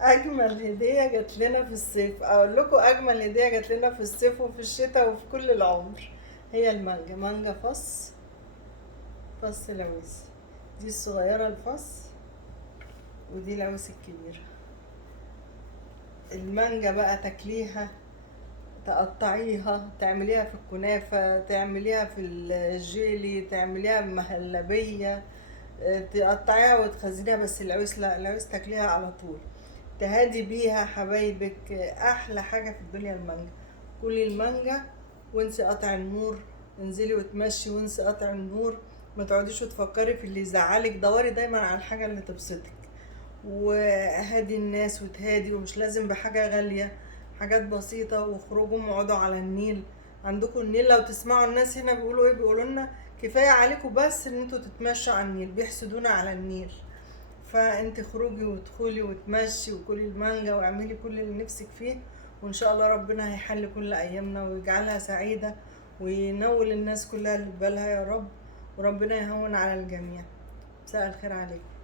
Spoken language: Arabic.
اجمل هديه جات لنا في الصيف، اقول لكم اجمل هديه جات لنا في الصيف وفي الشتاء وفي كل العمر، هي المانجا. مانجا فص لوز، دي الصغيره الفص، ودي العوز الكبيره. المانجا بقى تاكليها، تقطعيها، تعمليها في الكنافة، تعمليها في الجيلي، تعمليها بمهلبية، تقطعيها وتخزنيها. بس العوز لا، العوز تاكليها على طول، تهادي بيها حبايبك. احلى حاجة في الدنيا المانجا. كلي المانجا وانسي قطع النور، انزلي وتمشي وانسي قطع النور. ما تقعديش وتفكري في اللي يزعلك، دوري دايما على الحاجة اللي تبسطك، وهادي الناس وتهادي. ومش لازم بحاجة غالية، حاجات بسيطة. وخروجوا اقعدوا على النيل، عندكم النيل. لو تسمعوا الناس هنا بيقولوا ايه، بيقولوا لنا كفاية عليكم بس ان انتوا تتمشوا على النيل، بيحسدونا على النيل. فانت خروجي وادخلي وتمشي وكلي المانجا واعملي كل اللي نفسك فيه، وان شاء الله ربنا هيحل كل ايامنا ويجعلها سعيدة، وينول الناس كلها اللي في بالها يا رب، وربنا يهون على الجميع. مساء الخير عليكم.